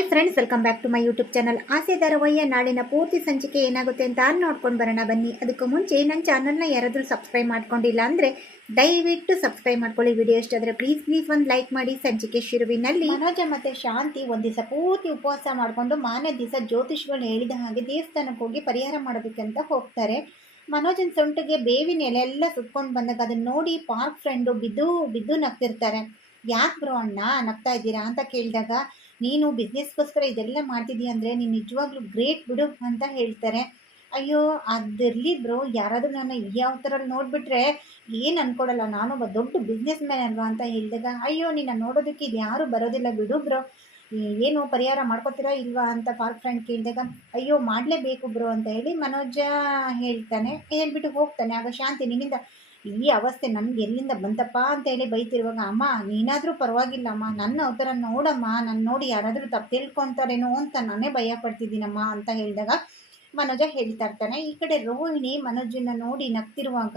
Hi friends welcome back to my YouTube channel Aase ಧಾರಾವಾಹಿಯ ನಾಳಿನ ಪೂರ್ತಿ ಸಂಚಿಕೆ ಏನಾಗುತ್ತೆ ಅಂತ ನೋಡ್ಕೊಂಡು ಬರೋಣ. ಬನ್ನಿ. ಅದಕ್ಕೂ ಮುಂಚೆ ನನ್ನ ಚಾನಲ್ನ ಯಾರಾದರೂ ಸಬ್ಸ್ಕ್ರೈಬ್ ಮಾಡ್ಕೊಂಡಿಲ್ಲ ಅಂದರೆ ದಯವಿಟ್ಟು ಸಬ್ಸ್ಕ್ರೈಬ್ ಮಾಡ್ಕೊಳ್ಳಿ. ವಿಡಿಯೋ ಇಷ್ಟ ಆದರೆ ಪ್ಲೀಸ್ ಪ್ಲೀಸ್ ಒಂದು ಲೈಕ್ ಮಾಡಿ. ಸಂಚಿಕೆ ಶಿರುವಿನಲ್ಲಿ ಮನೋಜ ಮತ್ತು ಶಾಂತಿ ಒಂದು ದಿವಸ ಪೂರ್ತಿ ಉಪವಾಸ ಮಾಡಿಕೊಂಡು ಮಾನೆ ದಿವಸ ಜ್ಯೋತಿಷ್ಗಳು ಹೇಳಿದ ಹಾಗೆ ದೇವಸ್ಥಾನಕ್ಕೆ ಹೋಗಿ ಪರಿಹಾರ ಮಾಡಬೇಕಂತ ಹೋಗ್ತಾರೆ. ಮನೋಜನ ಸೊಂಟಿಗೆ ಬೇವಿನ ಎಲೆ ಎಲ್ಲ ಸುತ್ಕೊಂಡು ಬಂದಾಗ ಅದನ್ನು ನೋಡಿ ಪಾರ್ಕ್ ಫ್ರೆಂಡು ಬಿದ್ದು ಬಿದ್ದು ನಗ್ತಿರ್ತಾರೆ. ಯಾಕೆ ಬ್ರೋ ಅಣ್ಣ ನಗ್ತಾ ಇದ್ದೀರಾ ಅಂತ ಕೇಳಿದಾಗ ನೀನು ಬಿಸ್ನೆಸ್ಗೋಸ್ಕರ ಇದೆಲ್ಲ ಮಾಡ್ತಿದ್ದೀಯ ಅಂದರೆ ನೀನು ನಿಜವಾಗ್ಲೂ ಗ್ರೇಟ್ ಬಿಡು ಅಂತ ಹೇಳ್ತಾರೆ. ಅಯ್ಯೋ, ಅದಿರಲಿ ಬ್ರೋ ಯಾರಾದರೂ ನನ್ನ ಯಾವ ಥರ ನೋಡಿಬಿಟ್ರೆ ಏನು ಅನ್ಕೊಡಲ್ಲ ನಾನು ಒಬ್ಬ ದೊಡ್ಡ ಬಿಸ್ನೆಸ್ ಮ್ಯಾನ್ ಅಲ್ವಾ ಅಂತ ಹೇಳಿದಾಗ, ಅಯ್ಯೋ, ನಿನ್ನ ನೋಡೋದಕ್ಕೆ ಇದು ಯಾರೂ ಬರೋದಿಲ್ಲ ಬಿಡು ಬ್ರೋ ಏನು ಪರಿಹಾರ ಮಾಡ್ಕೋತೀರಾ ಇಲ್ವಾ? ಅಂತ ಪಾರ್ಕ್ ಫ್ರೆಂಡ್ ಕೇಳಿದಾಗ, ಅಯ್ಯೋ, ಮಾಡಲೇಬೇಕು ಬ್ರೋ ಅಂತ ಹೇಳಿ ಮನೋಜ ಹೇಳ್ತಾನೆ. ಹೇಳ್ಬಿಟ್ಟು ಹೋಗ್ತಾನೆ. ಆಗ ಶಾಂತಿ ನಿನ್ನಿಂದ ಈ ಅವಸ್ಥೆ ನನ್ಗೆ ಎಲ್ಲಿಂದ ಬಂತಪ್ಪ ಅಂತ ಹೇಳಿ ಬೈತಿರುವಾಗ, ಅಮ್ಮ, ನೀನಾದರೂ ಪರವಾಗಿಲ್ಲ, ಅಮ್ಮ. ನನ್ನ ಅವತರ ನೋಡಮ್ಮ. ನನ್ನ ನೋಡಿ ಯಾರಾದರೂ ತಪ್ಪು ತಿಳ್ಕೊತಾರೇನೋ ಅಂತ ನಾನೇ ಭಯ ಪಡ್ತಿದ್ದೀನಮ್ಮ ಅಂತ ಹೇಳಿದಾಗ ಮನೋಜ ಹೇಳ್ತಾ ಇರ್ತಾನೆ. ಈ ಕಡೆ ರೋಹಿಣಿ ಮನೋಜನ್ನ ನೋಡಿ ನಗ್ತಿರುವಾಗ,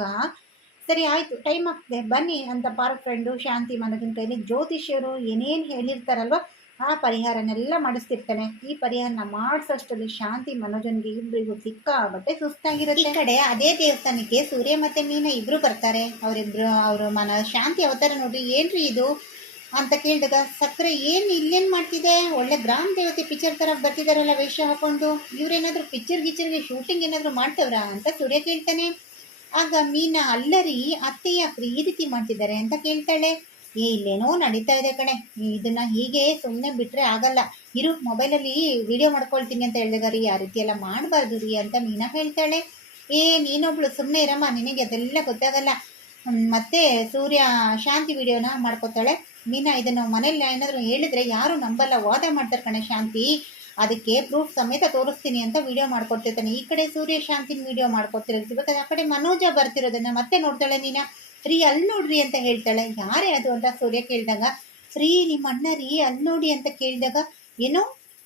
ಸರಿ ಆಯಿತು ಟೈಮ್ ಆಗ್ತದೆ. ಬನ್ನಿ ಅಂತ ಪಾರ್ಕ್ ಫ್ರೆಂಡು ಶಾಂತಿ ಮನೋಜನ ಕೈಲಿ ಜ್ಯೋತಿಷ್ಯರು ಏನೇನು ಹೇಳಿರ್ತಾರಲ್ವ ಆ ಪರಿಹಾರನೆಲ್ಲ ಮಾಡಿಸ್ತಿರ್ತಾನೆ. ಈ ಪರಿಹಾರನ ಮಾಡಿಸೋಷ್ಟರಲ್ಲಿ ಶಾಂತಿ ಮನೋಜನ್ಗೆ ಇಬ್ಬರಿಗೂ ಸಿಕ್ಕಾಬಟ್ಟೆ ಸುಸ್ತಾಗಿರುತ್ತೆ. ಈ ಕಡೆ ಅದೇ ದೇವಸ್ಥಾನಕ್ಕೆ ಸೂರ್ಯ ಮತ್ತೆ ಮೀನ ಇಬ್ರು ಬರ್ತಾರೆ. ಅವರಿಬ್ರು, ಅವರು ಮನ ಶಾಂತಿ ಅವತಾರ ನೋಡಿ ಏನ್ರಿ ಇದು? ಅಂತ ಕೇಳಿದಾಗ ಸಕ್ಕರೆ ಏನು ಇಲ್ಲೇನು ಮಾಡ್ತಿದೆ? ಒಳ್ಳೆ ಗ್ರಾಮ ದೇವತೆ ಪಿಕ್ಚರ್ ಥರ ಬರ್ತಿದಾರಲ್ಲ ವೇಷ ಹಾಕೊಂಡು. ಇವ್ರೇನಾದರೂ ಪಿಕ್ಚರ್ ಗಿಚ್ಚರ್ಗೆ ಶೂಟಿಂಗ್ ಏನಾದರೂ ಮಾಡ್ತವ್ರಾ ಅಂತ ಸೂರ್ಯ ಕೇಳ್ತಾನೆ. ಆಗ ಮೀನಾ ಅಲ್ಲರಿ ಅತ್ತೆಯ ಪ್ರೀತಿ ಮಾಡ್ತಿದ್ದಾರೆ ಅಂತ ಕೇಳ್ತಾಳೆ. ಇಲ್ಲೇನೋ ನಡೀತಾ ಇದೆ ಕಣೆ. ಇದನ್ನ ಹೀಗೆ ಸುಮ್ಮನೆ ಬಿಟ್ರೆ ಆಗಲ್ಲ. ಇರು, ಮೊಬೈಲಲ್ಲಿ ವಿಡಿಯೋ ಮಾಡ್ಕೊಳ್ತೀನಿ ಅಂತ ಹೇಳಿದಾಗ ರೀ ಆ ರೀತಿ ಎಲ್ಲ ಮಾಡಬಾರ್ದು ರೀ ಅಂತ ಮೀನಾ ಹೇಳ್ತಾಳೆ. ಏ, ನೀನೊಬ್ಳು ಸುಮ್ಮನೆ ಇರಮ್ಮ. ನಿನಗೆ ಅದೆಲ್ಲ ಗೊತ್ತಾಗಲ್ಲ. ಮತ್ತೆ ಸೂರ್ಯ ಶಾಂತಿ ವಿಡಿಯೋನ ಮಾಡ್ಕೊತಾಳೆ. ಮೀನಾ, ಇದನ್ನು ಮನೇಲಿ ಏನಾದರೂ ಹೇಳಿದ್ರೆ ಯಾರು ನಂಬಲ್ಲ. ವಾದ ಮಾಡ್ತಾರೆ ಕಣೆ ಶಾಂತಿ. ಅದಕ್ಕೆ ಪ್ರೂಫ್ ಸಮೇತ ತೋರಿಸ್ತೀನಿ ಅಂತ ವಿಡಿಯೋ ಮಾಡ್ಕೊಡ್ತಿರ್ತಾನೆ. ಈ ಕಡೆ ಸೂರ್ಯ ಶಾಂತಿನ ವಿಡಿಯೋ ಮಾಡ್ಕೊತಿರೋದು ಬೇಕಾದ್ರೆ ಆ ಕಡೆ ಮನೋಜ ಬರ್ತಿರೋದನ್ನ ಮತ್ತೆ ನೋಡ್ತಾಳೆ ನೀನಾ ರೀ ಅಲ್ಲಿ ನೋಡ್ರಿ ಅಂತ ಹೇಳ್ತಾಳೆ. ಯಾರೇ ಅದು ಅಂತ ಸೂರ್ಯ ಕೇಳಿದಾಗ, ಫ್ರೀ ನಿಮ್ಮ ಅಣ್ಣ ರೀ ಅಲ್ಲಿ ನೋಡಿ ಅಂತ ಕೇಳಿದಾಗ ಏನೋ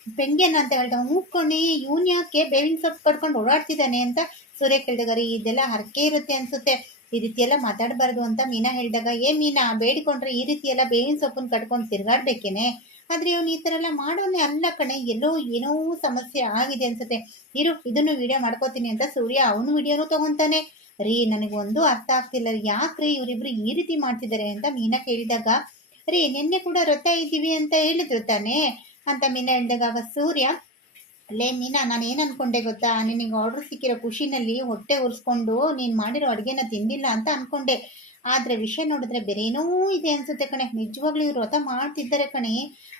ಪೆಂಗ್ಯನ ಅಂತ ಹೇಳ್ತಾವ ಮೂಕೊಂಡಿ ಇವನ್ ಯಾಕೆ ಬೇವಿನ ಸೊಪ್ಪು ಕಟ್ಕೊಂಡು ಓಡಾಡ್ತಿದ್ದಾನೆ ಅಂತ ಸೂರ್ಯ ಕೇಳಿದಾಗ, ರೀ, ಇದೆಲ್ಲ ಹರಕೆ ಇರುತ್ತೆ ಅನ್ಸುತ್ತೆ. ಈ ರೀತಿ ಎಲ್ಲ ಮಾತಾಡಬಾರ್ದು ಅಂತ ಮೀನಾ ಹೇಳಿದಾಗ, ಏ ಮೀನಾ, ಬೇಡಿಕೊಂಡ್ರೆ ಈ ರೀತಿ ಎಲ್ಲ ಬೇವಿನ ಸೊಪ್ಪನ್ನು ಕಟ್ಕೊಂಡು ತಿರ್ಗಾಡ್ಬೇಕೇನೆ. ಆದ್ರೆ ಇವನು ಈ ಥರ ಎಲ್ಲ ಮಾಡೋನೆ ಅಲ್ಲ ಕಣೆ. ಎಲ್ಲೋ ಏನೋ ಸಮಸ್ಯೆ ಆಗಿದೆ ಅನ್ಸುತ್ತೆ. ಇರು, ಇದನ್ನು ವಿಡಿಯೋ ಮಾಡ್ಕೋತೀನಿ ಅಂತ ಸೂರ್ಯ ಅವನು ವಿಡಿಯೋನು ತಗೊಂತಾನೆ. ರೀ ನನಗೊಂದು ಅರ್ಥ ಆಗ್ತಿಲ್ಲ ಯಾಕ್ರಿ ಇವರಿಬ್ರು ಈ ರೀತಿ ಮಾಡ್ತಿದ್ದಾರೆ ಅಂತ ಮೀನಾ ಕೇಳಿದಾಗ, ರೀ, ನಿನ್ನೆ ಕೂಡ ವ್ರತ ಇದ್ದೀವಿ ಅಂತ ಹೇಳಿದ್ರು ತಾನೇ? ಅಂತ ಮೀನಾ ಹೇಳಿದಾಗ ಆಗ ಸೂರ್ಯ ಅಲ್ಲೇ ಮೀನಾ, ನಾನು ಏನು ಅನ್ಕೊಂಡೆ ಗೊತ್ತಾ? ನಿನಗೆ ಆರ್ಡರ್ ಸಿಕ್ಕಿರೋ ಖುಷಿನಲ್ಲಿ ಹೊಟ್ಟೆ ಉರಿಸ್ಕೊಂಡು ನೀನು ಮಾಡಿರೋ ಅಡುಗೆನ ತಿಂದಿಲ್ಲ ಅಂತ ಅನ್ಕೊಂಡೆ. ಆದರೆ ವಿಷಯ ನೋಡಿದ್ರೆ ಬೇರೇನೋ ಇದೆ ಅನ್ಸುತ್ತೆ ಕಣೆ. ನಿಜವಾಗ್ಲೂ ಇವ್ರು ವ್ರತ ಮಾಡ್ತಿದ್ದಾರೆ ಕಣೆ.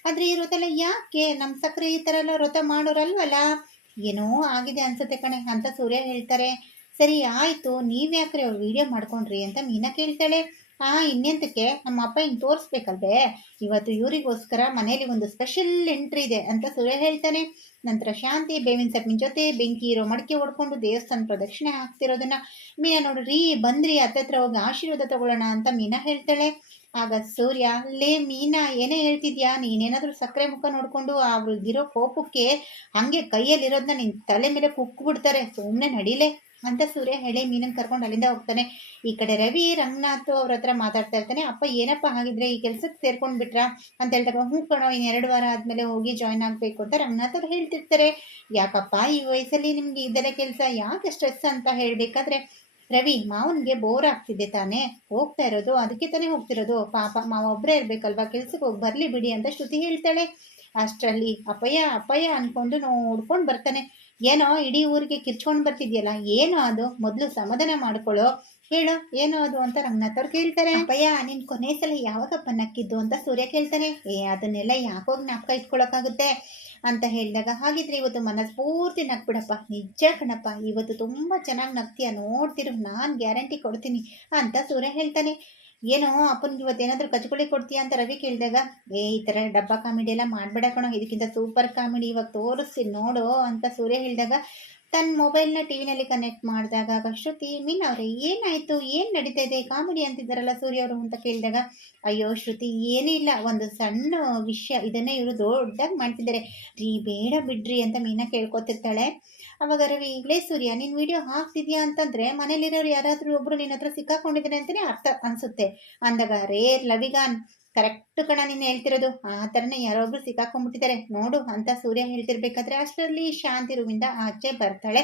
ಆದರೆ ಈ ವ್ರತ ಯಾಕೆ? ನಮ್ಮ ಸಕ್ಕರೆ ಈ ಥರ ಎಲ್ಲ ವ್ರತ ಮಾಡೋರಲ್ವಲ್ಲ? ಏನೋ ಆಗಿದೆ ಅನ್ಸುತ್ತೆ ಕಣೆ ಅಂತ ಸೂರ್ಯ ಹೇಳ್ತಾರೆ. ಸರಿ, ಆಯಿತು. ನೀವ್ಯಾಕ್ರೆ ಅವ್ರು ವಿಡಿಯೋ ಮಾಡ್ಕೊಂಡ್ರಿ ಅಂತ ಮೀನಾ ಕೇಳ್ತಾಳೆ. ಆ, ಇನ್ನೆಂತಕ್ಕೆ? ನಮ್ಮ ಅಪ್ಪ ಹಿಂಗೆ ತೋರಿಸ್ಬೇಕಲ್ವೇ? ಇವತ್ತು ಇವರಿಗೋಸ್ಕರ ಮನೇಲಿ ಒಂದು ಸ್ಪೆಷಲ್ ಎಂಟ್ರಿ ಇದೆ ಅಂತ ಸೂರ್ಯ ಹೇಳ್ತಾನೆ. ನಂತರ ಶಾಂತಿ, ಬೇವಿನ ಸೊಪ್ಪಿನ ಜೊತೆ ಬೆಂಕಿ ಇರೋ ಮಡಿಕೆ ಹೊಡ್ಕೊಂಡು ದೇವಸ್ಥಾನ ಪ್ರದಕ್ಷಿಣೆ ಹಾಕ್ತಿರೋದನ್ನ. ಮೀನಾ ನೋಡ್ರಿ, ಬಂದ್ರಿ ಹತ್ತತ್ರ ಹೋಗಿ ಆಶೀರ್ವಾದ ತಗೊಳ್ಳೋಣ ಅಂತ ಮೀನಾ ಹೇಳ್ತಾಳೆ. ಆಗ ಸೂರ್ಯ, ಲೇ ಮೀನಾ, ಏನೇ ಹೇಳ್ತಿದ್ಯಾ? ನೀನೇನಾದರೂ ಸಕ್ಕರೆ ಮುಖ ನೋಡ್ಕೊಂಡು ಅವ್ರಿಗಿರೋ ಕೋಪಕ್ಕೆ ಹಂಗೆ ಕೈಯಲ್ಲಿರೋದನ್ನ ನಿನ್ನ ತಲೆ ಮೇಲೆ ಕುಕ್ಕು ಬಿಡ್ತಾರೆ ಸುಮ್ಮನೆ ನಡೀಲೆ. ಅಂತ ಸೂರ್ಯ ಹೇಳಿ ಮೀನನ್ ಕರ್ಕೊಂಡು ಅಲ್ಲಿಂದ ಹೋಗ್ತಾನೆ. ಈ ಕಡೆ ರವಿ, ರಂಗನಾಥ್ ಅವ್ರ ಹತ್ರ ಮಾತಾಡ್ತಾ ಇರ್ತಾನೆ. ಅಪ್ಪ, ಏನಪ್ಪ ಹಾಗಿದ್ರೆ ಈ ಕೆಲ್ಸಕ್ಕೆ ಸೇರ್ಕೊಂಡು ಬಿಟ್ರಾ? ಅಂತ ಹೇಳ್ದಾಗ, ಹ್ಞೂ ಕಣೋ ಇನ್ನು ಎರಡು ವಾರ ಆದ್ಮೇಲೆ ಹೋಗಿ ಜಾಯ್ನ್ ಆಗಬೇಕು, ಅಂತ ರಂಗನಾಥ್ ಅವ್ರು ಹೇಳ್ತಿರ್ತಾರೆ. ಯಾಕಪ್ಪ, ಈ ವಯಸ್ಸಲ್ಲಿ ನಿಮ್ಗೆ ಇದೆಲ್ಲ ಕೆಲಸ ಯಾಕೆ ಸ್ಟ್ರೆಸ್ ಅಂತ ಹೇಳ್ಬೇಕಾದ್ರೆ, ರವಿ ಮಾವನ್ಗೆ ಬೋರ್ ಆಗ್ತಿದೆ ತಾನೇ? ಹೋಗ್ತಾ ಇರೋದು, ಅದಕ್ಕೆ ತಾನೇ ಹೋಗ್ತಿರೋದು. ಪಾಪ, ಮಾವ ಒಬ್ಬರೇ ಇರ್ಬೇಕಲ್ವಾ? ಕೆಲ್ಸಕ್ಕೆ ಹೋಗಿ ಬರ್ಲಿ ಬಿಡಿ, ಅಂತ ಶ್ರುತಿ ಹೇಳ್ತಾಳೆ. ಅಷ್ಟರಲ್ಲಿ. ಅಪಯ ಅಪ್ಪಯ್ಯ ಅಂದ್ಕೊಂಡು ನೋಡ್ಕೊಂಡು ಬರ್ತಾನೆ. ಏನೋ ಇಡೀ ಊರಿಗೆ ಕಿರ್ಚ್ಕೊಂಡು ಬರ್ತಿದ್ಯಲ್ಲ, ಏನೋ ಅದು? ಮೊದಲು ಸಮಾಧಾನ ಮಾಡ್ಕೊಳ್ಳೋ. ಹೇಳು, ಏನೋ ಅದು ಅಂತ ರಂಗನಾಥವ್ರು ಕೇಳ್ತಾರೆ. ಅಪ್ಪಯ್ಯ, ನಿನ್ ಕೊನೆ ಸಲ ಯಾವಾಗಪ್ಪ ನಕ್ಕಿದ್ದು ಅಂತ ಸೂರ್ಯ ಕೇಳ್ತಾನೆ. ಏ, ಅದನ್ನೆಲ್ಲ ಯಾಕೋ ನಾಪ್ಕ ಇಟ್ಕೊಳಕ್ಕಾಗುತ್ತೆ? ಅಂತ ಹೇಳಿದಾಗ, ಹಾಗಿದ್ರೆ ಇವತ್ತು ಮನಸ್ಫೂರ್ತಿ ನಕ್ಬಿಡಪ್ಪ ನಿಜ ಕಣಪ್ಪ, ಇವತ್ತು ತುಂಬಾ ಚೆನ್ನಾಗಿ ನಗ್ತೀಯ. ನೋಡ್ತಿರು, ನಾನು ಗ್ಯಾರಂಟಿ ಕೊಡ್ತೀನಿ ಅಂತ ಸೂರ್ಯ ಹೇಳ್ತಾನೆ. ಏನೋ ಅಪ್ಪನಿಗೆ ಇವತ್ತು ಏನಾದರೂ ಕಚ್ಕೊಳ್ಳಿ ಕೊಡ್ತೀಯಾ ಅಂತ ರವಿ ಕೇಳಿದಾಗ, ಏ, ಈ ಥರ ಡಬ್ಬ ಕಾಮಿಡಿ ಎಲ್ಲ ಮಾಡಬೇಡ ಕಣೋ, ಇದಕ್ಕಿಂತ ಸೂಪರ್ ಕಾಮಿಡಿ ಇವಾಗ ತೋರಿಸ್ತೀನಿ ನೋಡು, ಅಂತ ಸೂರ್ಯ ಹೇಳಿದಾಗ ತನ್ನ ಮೊಬೈಲ್ನ ಟಿ ವಿನಲ್ಲಿ ಕನೆಕ್ಟ್ ಮಾಡಿದಾಗ ಶ್ರುತಿ ಮೀನ್ ಅವರೇ, ಏನಾಯ್ತು? ಏನು ನಡೀತಾ ಇದೆ? ಕಾಮಿಡಿ ಅಂತಿದ್ದಾರಲ್ಲ ಸೂರ್ಯ ಅವರು ಅಂತ ಕೇಳಿದಾಗ, ಅಯ್ಯೋ, ಶ್ರುತಿ, ಏನೂ ಇಲ್ಲ, ಒಂದು ಸಣ್ಣ ವಿಷಯ, ಇದನ್ನೇ ಇವರು ದೊಡ್ಡದಾಗಿ ಮಾಡ್ತಿದ್ದಾರೆ. ರೀ ಬೇಡ ಬಿಡ್ರಿ ಅಂತ ಮೀನಾ ಕೇಳ್ಕೊತಿರ್ತಾಳೆ. ಅವಾಗ ರವಿ ಲೇ ಸೂರ್ಯ, ನೀನು ವಿಡಿಯೋ ಹಾಕ್ತಿದ್ಯಾ ಅಂತಂದ್ರೆ ಮನೇಲಿರೋರು ಯಾರಾದರೂ ಒಬ್ರು ನಿನ್ನ ಹತ್ರ ಸಿಕ್ಕಾಕೊಂಡಿದ್ದಾರೆ ಅಂತಲೇ ಅರ್ಥ ಅನ್ಸುತ್ತೆ. ಅಂದಾಗ, ರೇ ಲವಿಗಾನ್, ಕರೆಕ್ಟ್ ಕಣ ನೀನು ಹೇಳ್ತಿರೋದು. ಆ ಥರನೇ ಯಾರೊಬ್ರು ಸಿಕ್ಕಾಕೊಂಡ್ಬಿಟ್ಟಿದ್ದಾರೆ. ನೋಡು ಅಂತ ಸೂರ್ಯ ಹೇಳ್ತಿರ್ಬೇಕಾದ್ರೆ ಅಷ್ಟರಲ್ಲಿ ಶಾಂತಿ ರೂಮಿಂದ ಆಚೆ ಬರ್ತಾಳೆ.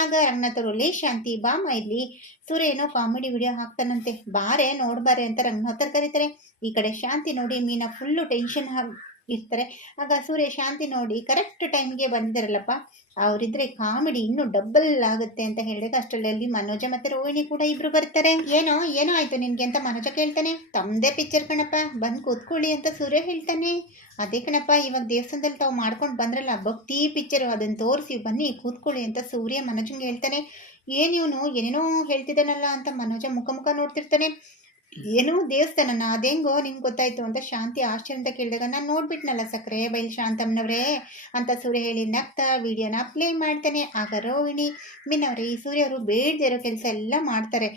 ಆಗ ರಂಗನಾಥರಲ್ಲಿ ಶಾಂತಿ ಬಾಮ ಇಲ್ಲಿ. ಸೂರ್ಯ ಏನೋ ಕಾಮಿಡಿ ವಿಡಿಯೋ ಹಾಕ್ತಾನಂತೆ. ಬಾರೆ, ನೋಡ್ಬಾರೆ ಅಂತ ರಂಗನಾಥರ್ ಕರೀತಾರೆ. ಈ ಕಡೆ ಶಾಂತಿ ನೋಡಿ, ಮೀನಾ ಫುಲ್ಲು ಟೆನ್ಷನ್ ಇರ್ತಾರೆ. ಆಗ ಸೂರ್ಯ ಶಾಂತಿ ನೋಡಿ ಕರೆಕ್ಟ್ ಟೈಮ್ಗೆ ಬಂದಿರಲ್ಲಪ್ಪ. ಅವರಿದ್ರೆ ಕಾಮಿಡಿ ಇನ್ನೂ ಡಬ್ಬಲ್ ಆಗುತ್ತೆ ಅಂತ ಹೇಳಿದಾಗ ಅಷ್ಟರಲ್ಲಿ ಮನೋಜ ಮತ್ತೆ ರೋಹಿಣಿ ಕೂಡ ಇಬ್ರು ಬರ್ತಾರೆ. ಏನೋ ಏನೋ ಆಯ್ತು ನಿನ್ಗೆ ಅಂತ ಮನೋಜ ಕೇಳ್ತಾನೆ. ತಮ್ಮದೇ ಪಿಕ್ಚರ್ ಕಣಪ್ಪ, ಬಂದು ಕೂತ್ಕೊಳ್ಳಿ ಅಂತ ಸೂರ್ಯ ಹೇಳ್ತಾನೆ. ಅದೇ ಕಣಪ್ಪ, ಇವಾಗ ದೇವಸ್ಥಾನದಲ್ಲಿ ತಾವು ಮಾಡ್ಕೊಂಡು ಬಂದ್ರಲ್ಲ, ಭಕ್ತಿ ಪಿಕ್ಚರ್ ಅದನ್ನು ತೋರಿಸಿ ಬನ್ನಿ, ಕೂತ್ಕೊಳ್ಳಿ ಅಂತ ಸೂರ್ಯ ಮನೋಜಂಗೆ ಹೇಳ್ತಾನೆ. ಏನು ಇವನು, ಏನೇನೋ ಹೇಳ್ತಿದ್ದಾನಲ್ಲ ಅಂತ ಮನೋಜ ಮುಖ ಮುಖ ನೋಡ್ತಿರ್ತಾನೆ. ಏನು ದೇವಸ್ಥಾನನ? ಅದೇಂಗೋ ನಿಮ್ಗೆ ಗೊತ್ತಾಯ್ತು ಅಂತ ಶಾಂತಿ ಆಶ್ಚರ್ಯ ಅಂತ ಕೇಳಿದಾಗ ನಾನು ನೋಡ್ಬಿಟ್ನಲ್ಲ ಸಕ್ರೆ, ಬೈಲ್ ಶಾಂತಮ್ಮನವ್ರೆ ಅಂತ ಸೂರ್ಯ ಹೇಳಿ ನಗ್ತಾ ವಿಡಿಯೋನ ಪ್ಲೇ ಮಾಡ್ತಾನೆ. ಆಗ ರೋಹಿಣಿ ಮೀನವ್ರೆ ಈ ಸೂರ್ಯ ಅವರು ಬೇಡದಿರೋ ಕೆಲಸ ಎಲ್ಲ ಮಾಡ್ತಾರೆ.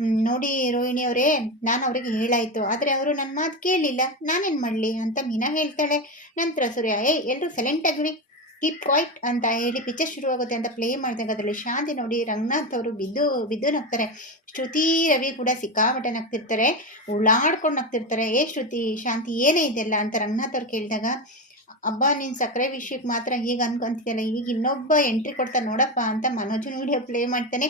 ನೋಡಿ ರೋಹಿಣಿ ಅವರೇ, ನಾನು ಅವ್ರಿಗೆ ಹೇಳಾಯ್ತು. ಆದರೆ ಅವರು ನನ್ನ ಮಾತು ಕೇಳಲಿಲ್ಲ. ನಾನೇನು ಮಾಡಲಿ ಅಂತ ಮೀನಾ ಹೇಳ್ತಾಳೆ. ನಂತರ ಸೂರ್ಯ, ಏಯ್ ಎಲ್ಲರೂ ಸೈಲೆಂಟ್ ಆಗಿರಿ ಕೀಪ್ ಕ್ವೈಟ್ ಅಂತ ಹೇಳಿ ಪಿಚ್ಚರ್ ಶುರುವಾಗುತ್ತೆ ಅಂತ ಪ್ಲೇ ಮಾಡಿದಾಗ ಅದರಲ್ಲಿ ಶಾಂತಿ ನೋಡಿ ರಂಗನಾಥ್ ಅವರು ಬಿದ್ದು ಬಿದ್ದು ನಗ್ತಾರೆ. ಶ್ರುತಿ, ರವಿ ಕೂಡ ಸಿಕ್ಕಾಪಟ್ಟೆ ನಗ್ತಿರ್ತಾರೆ. ಉಳ್ಳಾಡ್ಕೊಂಡು ನಗ್ತಿರ್ತಾರೆ. ಏ ಶ್ರುತಿ, ಶಾಂತಿ ಏನೇ ಇದೆಲ್ಲ ಅಂತ ರಂಗನಾಥ್ ಅವ್ರು ಕೇಳಿದಾಗ, ಅಬ್ಬ, ನೀನು ಸಕ್ಕರೆ ವಿಷಯಕ್ಕೆ ಮಾತ್ರ ಹೀಗೆ ಅನ್ಕೊಂತಿದ್ದಲ್ಲ ಈಗ ಇನ್ನೊಬ್ಬ ಎಂಟ್ರಿ ಕೊಡ್ತಾ ನೋಡಪ್ಪ ಅಂತ ಮನೋಜನ ವಿಡಿಯೋ ಪ್ಲೇ ಮಾಡ್ತಾನೆ.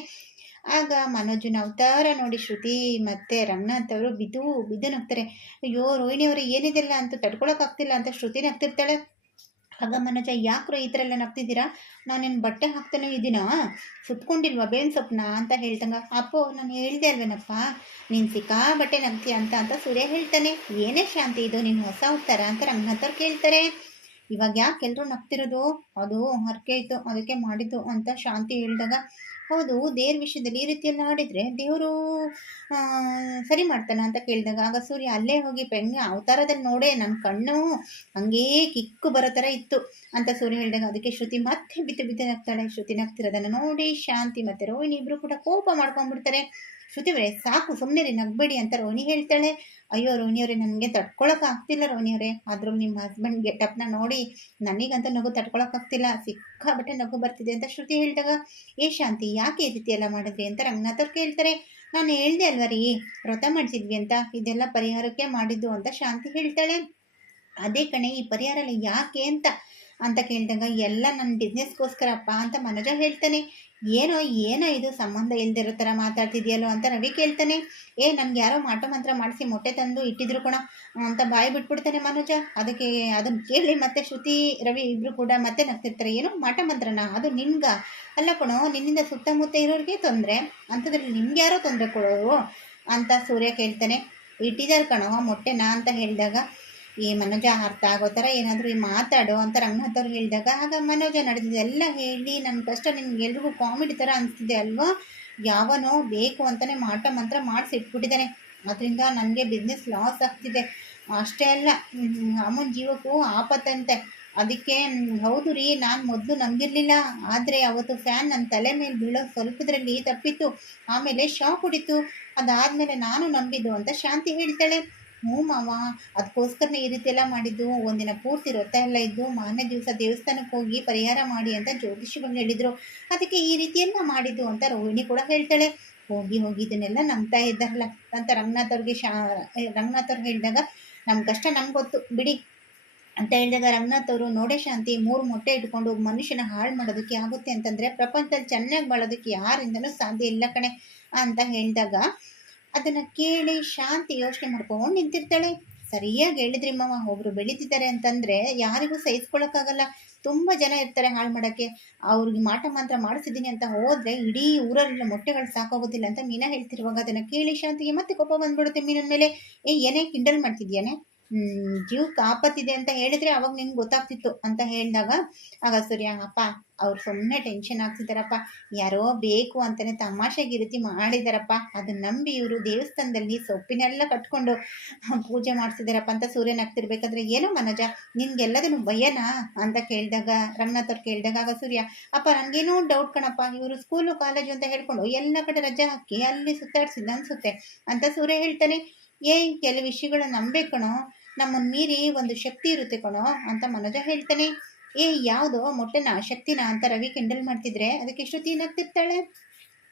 ಆಗ ಮನೋಜನ ಅವತಾರ ನೋಡಿ ಶ್ರುತಿ ಮತ್ತೆ ರಂಗನಾಥ್ ಅವರು ಬಿದ್ದು ಬಿದ್ದು ನಗ್ತಾರೆ. ಅಯ್ಯೋ, ರೋಹಿಣಿ ಅವರು ಏನಿದೆಲ್ಲ ಅಂತ ತಡ್ಕೊಳಕ್ಕಾಗ್ತಿಲ್ಲ ಅಂತ ಶ್ರುತಿ ನಗ್ತಿರ್ತಾಳೆ. ಆಗ ಮನೋಜ ಯಾಕ್ರೋ ಈ ಥರ ಎಲ್ಲ ನಗ್ತಿದ್ದೀರಾ? ನಾನೇನು ಬಟ್ಟೆ ಹಾಕ್ತಾನೆ ಇದ್ದೀನಾ ಸುತ್ಕೊಂಡಿಲ್ವಾ ಬೇವಿನ ಸೊಪ್ಪನ್ನ ಅಂತ ಹೇಳ್ತಂಗ. ಅಪ್ಪೋ, ನಾನು ಹೇಳ್ದೆ ಅಲ್ವೇನಪ್ಪ? ನೀನು ಸಿಕ್ಕಾ ಬಟ್ಟೆ ನಗ್ತೀಯ ಅಂತ ಅಂತ ಸೂರ್ಯ ಹೇಳ್ತಾನೆ. ಏನೇ ಶಾಂತಿ ಇದು, ನೀನು ಹೊಸ ಉತ್ತರ ಅಂತ ರಂಗನಾಥವ್ರು ಕೇಳ್ತಾರೆ. ಇವಾಗ ಯಾಕೆ ಎಲ್ಲರೂ ನಗ್ತಿರೋದು? ಅದು ಹರಕೆ ಇತ್ತು, ಅದಕ್ಕೆ ಮಾಡಿದ್ದು ಅಂತ ಶಾಂತಿ ಹೇಳಿದಾಗ, ಹೌದು, ದೇವ್ರ ವಿಷಯದಲ್ಲಿ ಈ ರೀತಿಯಲ್ಲಿ ಆಡಿದರೆ ದೇವರು ಸರಿ ಮಾಡ್ತಾನ ಅಂತ ಕೇಳಿದಾಗ, ಆಗ ಸೂರ್ಯ ಅಲ್ಲೇ ಹೋಗಿ ಪೆಂಗೆ ಅವತಾರದಲ್ಲಿ ನೋಡೇ ನನ್ನ ಕಣ್ಣು ಹಂಗೇ ಕಿಕ್ಕು ಬರೋ ಥರ ಇತ್ತು ಅಂತ ಸೂರ್ಯ ಹೇಳಿದಾಗ, ಅದಕ್ಕೆ ಶ್ರುತಿ ಮತ್ತೆ ಬಿದ್ದು ಬಿದ್ದು ನಗ್ತಾಳೆ. ಶ್ರುತಿ ನಗ್ತಿರೋದನ್ನು ನೋಡಿ ಶಾಂತಿ ಮತ್ತೆ ರೋಹಿಣಿ ಇಬ್ಬರು ಕೂಡ ಕೋಪ ಮಾಡ್ಕೊಂಡ್ಬಿಡ್ತಾರೆ. ಶ್ರುತಿವರೇ ಸಾಕು ಸುಮ್ಮನೆ ರೀ ನಗ್ಬೇಡಿ ಅಂತ ರೋಣಿ ಹೇಳ್ತಾಳೆ. ಅಯ್ಯೋ ರೋಣಿಯವರೇ ನನಗೆ ತಡ್ಕೊಳಕ್ ಆಗ್ತಿಲ್ಲ ರೋಹಿಣಿಯವರೇ ಆದರೂ ನಿಮ್ಮ ಹಸ್ಬೆಂಡ್ ಗೆಟಪ್ನ ನೋಡಿ, ನನಗಂತ ನಗು ತಡ್ಕೊಳಕ್ ಆಗ್ತಿಲ್ಲ. ಸಿಕ್ಕಾಬಟ್ಟೆ ನಗು ಬರ್ತಿದೆ ಅಂತ ಶ್ರುತಿ ಹೇಳಿದಾಗ, ಏ ಶಾಂತಿ, ಯಾಕೆ ಈ ರೀತಿ ಎಲ್ಲ ಮಾಡಿದ್ರಿ ಅಂತ ರಂಗನಾಥ್ ಅವ್ರು ಕೇಳ್ತಾರೆ. ನಾನು ಹೇಳ್ದೆ ಅಲ್ವಾ ರೀ, ವ್ರತ ಮಾಡಿಸಿದ್ವಿ ಅಂತ, ಇದೆಲ್ಲ ಪರಿಹಾರಕ್ಕೆ ಮಾಡಿದ್ದು ಅಂತ ಶಾಂತಿ ಹೇಳ್ತಾಳೆ. ಅದೇ ಕಣೆ, ಈ ಪರಿಹಾರ ಯಾಕೆ ಅಂತ ಅಂತ ಕೇಳಿದಾಗ ಎಲ್ಲ ನನ್ನ ಬಿಸ್ನೆಸ್ಗೋಸ್ಕರಪ್ಪ ಅಂತ ಮನೋಜ ಹೇಳ್ತಾನೆ. ಏನೋ ಏನೋ ಇದು ಸಂಬಂಧ ಇಲ್ದಿರೋ ಥರ ಮಾತಾಡ್ತಿದ್ಯಲ್ಲೋ ಅಂತ ರವಿ ಕೇಳ್ತಾನೆ. ಏ, ನನಗೆ ಯಾರೋ ಮಾಟ ಮಂತ್ರ ಮಾಡಿಸಿ ಮೊಟ್ಟೆ ತಂದು ಇಟ್ಟಿದ್ರು ಕಣ, ಅಂತ ಬಾಯಿ ಬಿಟ್ಬಿಡ್ತಾನೆ ಮನೋಜ. ಅದಕ್ಕೆ ಅದನ್ನು ಕೇಳಿ ಮತ್ತೆ ಶ್ರುತಿ, ರವಿ ಇಬ್ರು ಕೂಡ ಮತ್ತೆ ನಗ್ತಿರ್ತಾರೆ. ಏನು, ಮಾಟ ಮಂತ್ರನ? ಅದು ನಿನ್ಗ. ಅಲ್ಲ ಕಣೋ, ನಿನ್ನಿಂದ ಸುತ್ತಮುತ್ತ ಇರೋರಿಗೆ ತೊಂದರೆ ಅಂಥದ್ರಲ್ಲಿ ನಿಮ್ಗೆ ಯಾರೋ ತೊಂದರೆ ಕೊಡೋರು? ಅಂತ ಸೂರ್ಯ ಕೇಳ್ತಾನೆ. ಇಟ್ಟಿದ್ದಾರೆ ಕಣೋ ಮೊಟ್ಟೆನಾ ಅಂತ ಹೇಳಿದಾಗ ಈ ಮನೋಜ ಅರ್ಥ ಆಗೋ ಥರ ಏನಾದರೂ ಮಾತಾಡು ಅಂತ ರಂಗನಾಥ್ ಅವ್ರು ಹೇಳಿದಾಗ, ಆಗ ಮನೋಜ ನಡೆದಿದೆ. ಎಲ್ಲ ಹೇಳಿ ನನ್ನ ಕಷ್ಟ ನಿಮ್ಗೆ ಎಲ್ರಿಗೂ ಕಾಮಿಡಿ ಥರ ಅನಿಸ್ತಿದೆ ಅಲ್ವಾ? ಯಾವನೋ ಬೇಕು ಅಂತಲೇ ಮಾಟ ಮಂತ್ರ ಮಾಡಿಸಿ ಇಟ್ಬಿಟ್ಟಿದ್ದಾನೆ ಅದರಿಂದ ನನಗೆ ಬಿಸ್ನೆಸ್ ಲಾಸ್ ಆಗ್ತಿದೆ. ಅಷ್ಟೇ ಅಲ್ಲ ಅಮ್ಮನ ಜೀವಕ್ಕೂ ಆಪತ್ತಂತೆ. ಅದಕ್ಕೆ ಹೌದು ರೀ, ನಾನು ಮೊದಲು ನಂಬಿರಲಿಲ್ಲ. ಆದರೆ ಅವತ್ತು ಫ್ಯಾನ್ ನನ್ನ ತಲೆ ಮೇಲೆ ಬೀಳೋ ಸ್ವಲ್ಪದ್ರಲ್ಲಿ ತಪ್ಪಿತ್ತು. ಆಮೇಲೆ ಶಾಕ್ ಹೊಡಿತು. ಅದಾದಮೇಲೆ ನಾನು ನಂಬಿದ್ದು ಅಂತ ಶಾಂತಿ ಹೇಳ್ತಾಳೆ. ಹ್ಞೂ ಮಾವ ಅದಕ್ಕೋಸ್ಕರನೇ ಈ ರೀತಿ ಎಲ್ಲ ಮಾಡಿದ್ದು. ಒಂದಿನ ಪೂರ್ತಿ ವ್ರತ ಎಲ್ಲ ಇದ್ದು ಮಾರನೇ ದಿವಸ ದೇವಸ್ಥಾನಕ್ಕೆ ಹೋಗಿ ಪರಿಹಾರ ಮಾಡಿ ಅಂತ ಜ್ಯೋತಿಷಿಗಳು ಹೇಳಿದರು. ಅದಕ್ಕೆ ಈ ರೀತಿಯೆಲ್ಲ ಮಾಡಿದ್ದು ಅಂತ ರೋಹಿಣಿ ಕೂಡ ಹೇಳ್ತಾಳೆ. ಹೋಗಿ ಹೋಗಿ, ಇದನ್ನೆಲ್ಲ ನಂಬ್ತಾ ಇದ್ದಾರಲ್ಲ. ಅಂತ ರಂಗನಾಥ್ ಅವ್ರಿಗೆ ಶಾ ರಂಗನಾಥ್ ಅವ್ರು ಹೇಳಿದಾಗ ನಮ್ಮ ಕಷ್ಟ ನಮ್ಗೆ ಗೊತ್ತು. ಬಿಡಿ ಅಂತ ಹೇಳಿದಾಗ ರಂಗನಾಥ್ ಅವರು, ನೋಡೇ ಶಾಂತಿ, ಮೂರು ಮೊಟ್ಟೆ ಇಟ್ಕೊಂಡು ಮನುಷ್ಯನ ಹಾಳು ಮಾಡೋದಕ್ಕೆ ಆಗುತ್ತೆ ಅಂತಂದರೆ ಪ್ರಪಂಚದಲ್ಲಿ ಚೆನ್ನಾಗಿ ಬಾಳೋದಕ್ಕೆ ಯಾರಿಂದನೂ ಸಾಧ್ಯ ಇಲ್ಲ ಕಣೆ. ಅಂತ ಹೇಳಿದಾಗ ಅದನ್ನು ಕೇಳಿ ಶಾಂತಿ ಯೋಚನೆ ಮಾಡ್ಕೊಂಡು ನಿಂತಿರ್ತಾಳೆ. ಸರಿಯಾಗಿ ಹೇಳಿದ್ರಿ ಮಾವ, ಒಬ್ರು ಬೆಳೀತಿದ್ದಾರೆ ಅಂತಂದ್ರೆ ಯಾರಿಗೂ ಸಹಿಸ್ಕೊಳಕ್ಕಾಗಲ್ಲ. ತುಂಬ ಜನ ಇರ್ತಾರೆ ಹಾಳು ಮಾಡೋಕ್ಕೆ. ಅವ್ರಿಗೆ ಮಾಟ ಮಾತ್ರ ಮಾಡಿಸಿದ್ದೀನಿ ಅಂತ ಹೋದರೆ ಇಡೀ ಊರಲ್ಲಿ ಮೊಟ್ಟೆಗಳು ಸಾಕಾಗೋದಿಲ್ಲ ಅಂತ ಮೀನಾ ಹೇಳ್ತಿರುವಾಗ ಅದನ್ನು ಕೇಳಿ ಶಾಂತಿಗೆ ಮತ್ತೆ ಕೋಪ ಬಂದ್ಬಿಡುತ್ತೆ ಮೀನಿನ ಮೇಲೆ. ಏ, ಏನೇ ಕಿಂಡಲ್ ಮಾಡ್ತಿದ್ಯಾನೆ? ಜೀವಕ್ಕೆ ಆಪತ್ತಿದೆ ಅಂತ ಹೇಳಿದ್ರೆ ಅವಾಗ ನಿಂಗೆ ಗೊತ್ತಾಗ್ತಿತ್ತು ಅಂತ ಹೇಳಿದಾಗ, ಆಗ ಸೂರ್ಯ ಅಪ್ಪ ಅವ್ರು ಸುಮ್ಮನೆ ಟೆನ್ಷನ್ ಆಗ್ತಿದ್ದಾರಪ್ಪ. ಯಾರೋ ಬೇಕು ಅಂತಾನೆ ತಮಾಷೆಗೆ ರೀತಿ ಮಾಡಿದಾರಪ್ಪ. ಅದನ್ನ ನಂಬಿ ಇವರು ದೇವಸ್ಥಾನದಲ್ಲಿ ಸೊಪ್ಪಿನೆಲ್ಲ ಕಟ್ಕೊಂಡು ಪೂಜೆ ಮಾಡ್ಸಿದಾರಪ್ಪ ಅಂತ ಸೂರ್ಯನ ಆಗ್ತಿರ್ಬೇಕಾದ್ರೆ ಏನೋ ಮನೋಜ, ನಿನ್ಗೆಲ್ಲದನ್ನು ಭಯನಾ? ಅಂತ ಕೇಳಿದಾಗ, ರಂಗನಾಥ್ ಅವ್ರು ಕೇಳಿದಾಗ, ಆಗ ಸೂರ್ಯ, ಅಪ್ಪ, ನನಗೇನೋ ಡೌಟ್ ಕಣಪ್ಪ. ಇವರು ಸ್ಕೂಲು ಕಾಲೇಜು ಅಂತ ಹೇಳ್ಕೊಂಡು ಎಲ್ಲ ಕಡೆ ರಜೆ ಹಾಕಿ ಅಲ್ಲಿ ಸುತ್ತಾಡ್ಸಿದ್ದ ಅನ್ಸುತ್ತೆ. ಅಂತ ಸೂರ್ಯ ಹೇಳ್ತಾನೆ ಏ ಕೆಲವು ವಿಷಯಗಳನ್ನ ನಂಬೇಕಣೋ ಕಣೋ. ನಮ್ಮನ್ನು ಮೀರಿ ಒಂದು ಶಕ್ತಿ ಇರುತ್ತೆ ಕಣೋ ಅಂತ ಮನೋಜ ಹೇಳ್ತಾನೆ. ಏ, ಯಾವುದೋ ಮೊಟ್ಟೆನ ಶಕ್ತಿನ ಅಂತ ರವಿ ಕಿಂಡಲ್ ಮಾಡ್ತಿದ್ರೆ ಅದಕ್ಕೆ ಶ್ರುತಿ ನಗ್ತಿರ್ತಾಳೆ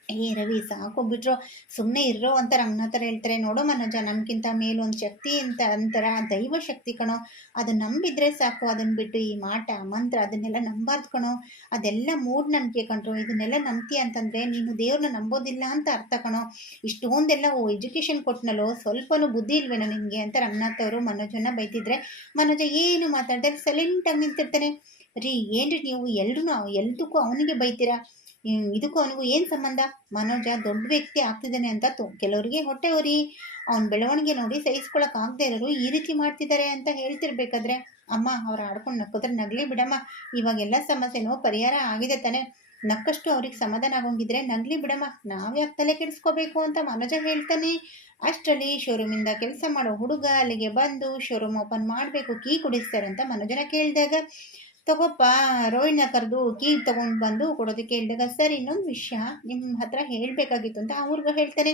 ಏ, ರವಿ ಸಾಕು ಬಿಟ್ರು ಸುಮ್ಮನೆ ಇರೋ ಅಂತ ರಂಗನಾಥರ ಹೇಳ್ತಾರೆ. ನೋಡೋ ಮನೋಜ, ನಮ್ಗಿಂತ ಮೇಲೊಂದು ಶಕ್ತಿ ಅಂತ ಅಂತಾರ, ದೈವ ಶಕ್ತಿ ಕಣೋ. ಅದು ನಂಬಿದ್ರೆ ಸಾಕು. ಅದನ್ನ ಬಿಟ್ಟು ಈ ಮಾಟ, ಮಂತ್ರ, ಅದನ್ನೆಲ್ಲ ನಂಬಾರ್ದು ಕಣೋ. ಅದೆಲ್ಲ ಮೂಢನಂಬಿಕೆ ಕಣ್ರು. ಇದನ್ನೆಲ್ಲ ನಂಬ್ತೀಯ ಅಂತಂದ್ರೆ ನೀನು ದೇವ್ರನ್ನ ನಂಬೋದಿಲ್ಲ ಅಂತ ಅರ್ಥ ಕಣೋ. ಇಷ್ಟೊಂದೆಲ್ಲ ಓ ಎಜುಕೇಶನ್ ಕೊಟ್ಟನಲ್ಲೋ ಸ್ವಲ್ಪನೂ ಬುದ್ಧಿ ಇಲ್ವೇನೋ ನಿಮ್ಗೆ ಅಂತ ರಂಗನಾಥ್ ಅವರು ಮನೋಜನ್ನ ಬೈತಿದ್ರೆ, ಮನೋಜ ಏನು ಮಾತಾಡ್ದೆ ಸೈಲೆಂಟಾಗಿ ನಿಂತಿರ್ತಾನೆ. ರೀ, ಏನ್ರಿ ನೀವು ಎಲ್ಲರೂ ಎಲ್ದಕ್ಕೂ ಅವನಿಗೆ ಬೈತೀರಾ? ಇದಕ್ಕೂ ಅವನಿಗೂ ಏನು ಸಂಬಂಧ? ಮನೋಜ ದೊಡ್ಡ ವ್ಯಕ್ತಿ ಆಗ್ತಿದ್ದಾನೆ ಅಂತ ತು ಕೆಲವರಿಗೆ ಹೊಟ್ಟೆ ಉರಿ. ಅವ್ನ ಬೆಳವಣಿಗೆ ನೋಡಿ ಸಹಿಸ್ಕೊಳಕ್ಕೆ ಆಗದೆ ಇರೋರು ಈ ರೀತಿ ಮಾಡ್ತಿದ್ದಾರೆ ಅಂತ ಹೇಳ್ತಿರ್ಬೇಕಾದ್ರೆ, ಅಮ್ಮ, ಅವ್ರು ಆಡ್ಕೊಂಡು ನಕ್ಕಿದ್ರೆ ನಗಲಿ ಬಿಡಮ್ಮ. ಇವಾಗೆಲ್ಲ ಸಮಸ್ಯೆನೂ ಪರಿಹಾರ ಆಗಿದೆ ತಾನೆ. ನಕ್ಕಷ್ಟು ಅವ್ರಿಗೆ ಸಮಾಧಾನ ಆಗೋಂಗಿದ್ರೆ ನಗಲಿ ಬಿಡಮ್ಮ. ನಾವ್ಯಾಕೆ ತಲೆ ಕೆಡಿಸ್ಕೋಬೇಕು ಅಂತ ಮನೋಜ ಹೇಳ್ತಾನೆ. ಅಷ್ಟರಲ್ಲಿ ಶೋರೂಮಿಂದ ಕೆಲಸ ಮಾಡೋ ಹುಡುಗ ಅಲ್ಲಿಗೆ ಬಂದು ಶೋರೂಮ್ ಓಪನ್ ಮಾಡಬೇಕು, ಕೀ ಕುಡಿಸ್ತಾರೆ ಅಂತ ಮನೋಜನ ಕೇಳಿದಾಗ ತಗೋಪ್ಪ ರೋಹಿಣ ಕರೆದು ಕೀ ತಗೊಂಡು ಬಂದು ಕೊಡೋದಕ್ಕೆ ಹೇಳಿದಾಗ, ಸರ್, ಇನ್ನೊಂದು ವಿಷಯ ನಿಮ್ಮ ಹತ್ರ ಹೇಳಬೇಕಾಗಿತ್ತು ಅಂತ ಅವ್ರಿಗೂ ಹೇಳ್ತಾನೆ.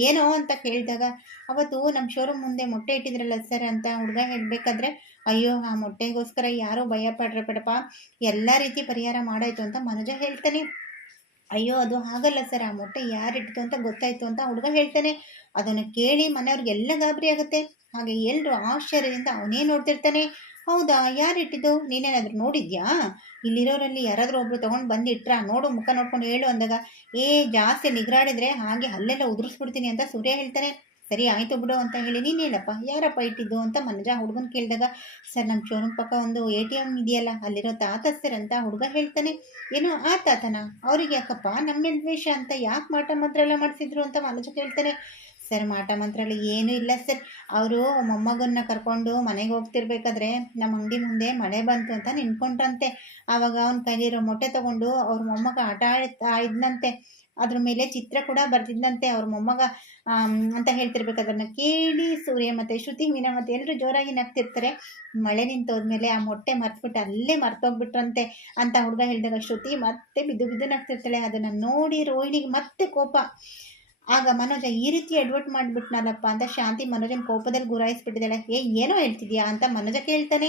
ಏನೋ? ಅಂತ ಕೇಳಿದಾಗ, ಅವತ್ತು ನಮ್ಮ ಶೋರೂಮ್ ಮುಂದೆ ಮೊಟ್ಟೆ ಇಟ್ಟಿದ್ರಲ್ಲ ಸರ್ ಅಂತ ಹುಡುಗ ಹೇಳಬೇಕಾದ್ರೆ, ಅಯ್ಯೋ, ಆ ಮೊಟ್ಟೆಗೋಸ್ಕರ ಯಾರೋ ಭಯ ಪಡ್ರೆ ಬೇಡಪ್ಪ, ಎಲ್ಲ ರೀತಿ ಪರಿಹಾರ ಮಾಡಾಯ್ತು ಅಂತ ಮನುಜ ಹೇಳ್ತಾನೆ. ಅಯ್ಯೋ, ಅದು ಆಗಲ್ಲ ಸರ್, ಆ ಮೊಟ್ಟೆ ಯಾರಿಟ್ಟಿತು ಅಂತ ಗೊತ್ತಾಯ್ತು ಅಂತ ಹುಡುಗ ಹೇಳ್ತಾನೆ. ಅದನ್ನು ಕೇಳಿ ಮನೆಯವ್ರಿಗೆಲ್ಲ ಗಾಬರಿ ಆಗುತ್ತೆ. ಹಾಗೆ ಎಲ್ಲರೂ ಆಶ್ಚರ್ಯದಿಂದ ಅವನೇ ನೋಡ್ತಿರ್ತಾನೆ. ಹೌದಾ? ಯಾರಿಟ್ಟಿದ್ದು? ನೀನೇನಾದರೂ ನೋಡಿದ್ಯಾ? ಇಲ್ಲಿರೋರಲ್ಲಿ ಯಾರಾದರೂ ಒಬ್ರು ತೊಗೊಂಡು ಬಂದಿಟ್ರಾ? ನೋಡು, ಮುಖ ನೋಡ್ಕೊಂಡು ಹೇಳು ಅಂದಾಗ, ಏ, ಜಾಸ್ತಿ ನಿಗ್ರಾಡಿದ್ರೆ ಹಾಗೆ ಅಲ್ಲೆಲ್ಲ ಉದುರಿಸ್ಬಿಡ್ತೀನಿ ಅಂತ ಸೂರ್ಯ ಹೇಳ್ತಾನೆ. ಸರಿ, ಆಯ್ತು ಬಿಡು ಅಂತ ಹೇಳಿ ನೀನು ಹೇಳಪ್ಪ. ಯಾರಪ್ಪ ಇಟ್ಟಿದ್ದು ಅಂತ ಮನಜ ಹುಡುಗನ ಕೇಳಿದಾಗ, ಸರ್ ನಮ್ಮ ಶೋರೂಮ್ ಪಕ್ಕ ಒಂದು ಎ ಟಿ ಎಂ ಇದೆಯಲ್ಲ, ಅಲ್ಲಿರೋ ತಾತ ಸರ್ ಅಂತ ಹುಡುಗ ಹೇಳ್ತಾನೆ. ಏನೋ ಆ ತಾತನ? ಅವ್ರಿಗೆ ಯಾಕಪ್ಪ ನಮ್ಮ ದ್ವೇಷ ಅಂತ ಯಾಕೆ ಮಾಟ ಮಾತ್ರ ಎಲ್ಲ ಮಾಡಿಸಿದ್ರು? ಅಂತ ಮನೋಜ ಕೇಳ್ತಾನೆ. ಸರ್ ಮಾಟ ಎಲ್ಲ ಏನೂ ಇಲ್ಲ ಸರ್. ಅವರು ಮೊಮ್ಮಗನ್ನ ಕರ್ಕೊಂಡು ಮನೆಗೆ ಹೋಗ್ತಿರ್ಬೇಕಾದ್ರೆ ನಮ್ಮ ಅಂಗಡಿ ಮುಂದೆ ಮಳೆ ಬಂತು ಅಂತ ನಿಂತ್ಕೊಂಡ್ರಂತೆ. ಆವಾಗ ಅವ್ನ ಕೈಲಿರೋ ಮೊಟ್ಟೆ ತಗೊಂಡು ಅವ್ರ ಮೊಮ್ಮಗ ಆಟ ಆಡ್ತಾ ಇದ್ನಂತೆ. ಅದ್ರ ಮೇಲೆ ಚಿತ್ರ ಕೂಡ ಬರ್ತಿದ್ದಂತೆ ಅವ್ರ ಮೊಮ್ಮಗ. ಅಂತ ಹೇಳ್ತಿರ್ಬೇಕು ಕೇಳಿ ಸೂರ್ಯ ಮತ್ತೆ ಶ್ರುತಿ ಮೀನಾ ಮತ್ತೆ ಎಲ್ಲರೂ ಜೋರಾಗಿ ನಗ್ತಿರ್ತಾರೆ. ಮಳೆ ನಿಂತೋದ್ಮೇಲೆ ಆ ಮೊಟ್ಟೆ ಮರ್ತ್ಬಿಟ್ಟು ಅಲ್ಲೇ ಮರ್ತೋಗ್ಬಿಟ್ರಂತೆ ಅಂತ ಹುಡುಗ ಹೇಳಿದಾಗ ಶ್ರುತಿ ಮತ್ತೆ ಬಿದ್ದು ಬಿದ್ದು ನಗ್ತಿರ್ತಾಳೆ. ಅದನ್ನ ನೋಡಿ ರೋಹಿಣಿಗೆ ಮತ್ತೆ ಕೋಪ. ಆಗ ಮನೋಜ ಈ ರೀತಿ ಅಡ್ವರ್ಟ್ ಮಾಡಿಬಿಟ್ನಲ್ಲಪ್ಪ ಅಂತ ಶಾಂತಿ ಮನೋಜನ ಕೋಪದಲ್ಲಿ ಗುರಾಯಿಸ್ಬಿಟ್ಟಿದ್ದಾಳೆ. ಏ ಏನೋ ಹೇಳ್ತಿದ್ಯಾ? ಅಂತ ಮನೋಜ ಕೇಳ್ತಾನೆ.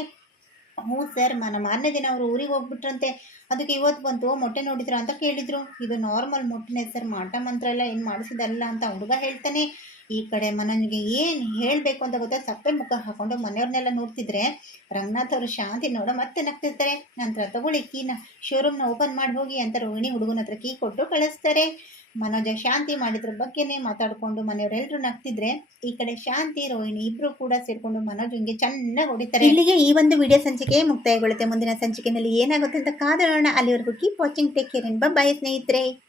ಹ್ಞೂ ಸರ್ ಮನ ಮಾರನೇ ದಿನ ಅವರು ಊರಿಗೆ ಹೋಗ್ಬಿಟ್ರಂತೆ. ಅದಕ್ಕೆ ಇವತ್ತು ಬಂತು, ಮೊಟ್ಟೆ ನೋಡಿದ್ರು? ಅಂತ ಕೇಳಿದ್ರು. ಇದು ನಾರ್ಮಲ್ ಮೊಟ್ಟೆನೇ ಸರ್, ಮಾಟ ಮಂತ್ರ ಎಲ್ಲ ಏನು ಮಾಡಿಸಿದಲ್ಲ ಅಂತ ಹುಡುಗ ಹೇಳ್ತಾನೆ. ಈ ಕಡೆ ಮನೋಜಿಗೆ ಏನು ಹೇಳಬೇಕು ಅಂತ ಗೊತ್ತಾ, ಸಪ್ಪೆ ಮುಖ ಹಾಕೊಂಡು ಮನೆಯವ್ರನ್ನೆಲ್ಲ ನೋಡ್ತಿದ್ರೆ ರಂಗನಾಥ್ ಅವರು ಶಾಂತಿ ನೋಡೋ ಮತ್ತೆ ನಗ್ತಿರ್ತಾರೆ ನಂತರ ತಗೊಳ್ಳಿ, ಕೀನ ಶೋರೂಮ್ನ ಓಪನ್ ಮಾಡಿ ಹೋಗಿ ಅಂತ ರೋಹಿಣಿ ಹುಡುಗನ ಹತ್ರ ಕೀ ಕೊಟ್ಟು ಕಳಿಸ್ತಾರೆ. ಮನೋಜ ಶಾಂತಿ ಮಾಡಿದ್ರ ಬಗ್ಗೆನೇ ಮಾತಾಡ್ಕೊಂಡು ಮನೆಯವರೆಲ್ಲರೂ ನಗ್ತಿದ್ರೆ, ಈ ಕಡೆ ಶಾಂತಿ, ರೋಹಿಣಿ ಇಬ್ರು ಕೂಡ ಸೇರ್ಕೊಂಡು ಮನೋಜಂಗೆ ಚೆನ್ನಾಗಿ ಹೊಡಿತಾರೆ. ಇಲ್ಲಿಗೆ ಈ ಒಂದು ವಿಡಿಯೋ ಸಂಚಿಕೆ ಮುಕ್ತಾಯಗೊಳ್ಳುತ್ತೆ. ಮುಂದಿನ ಸಂಚಿಕೆಯಲ್ಲಿ ಏನಾಗುತ್ತೆ ಅಂತ ಕಾದೋಣ. ಅಲ್ಲಿವರೆಗೂ keep watching take care bye ಸ್ನೇಹಿತರೆ.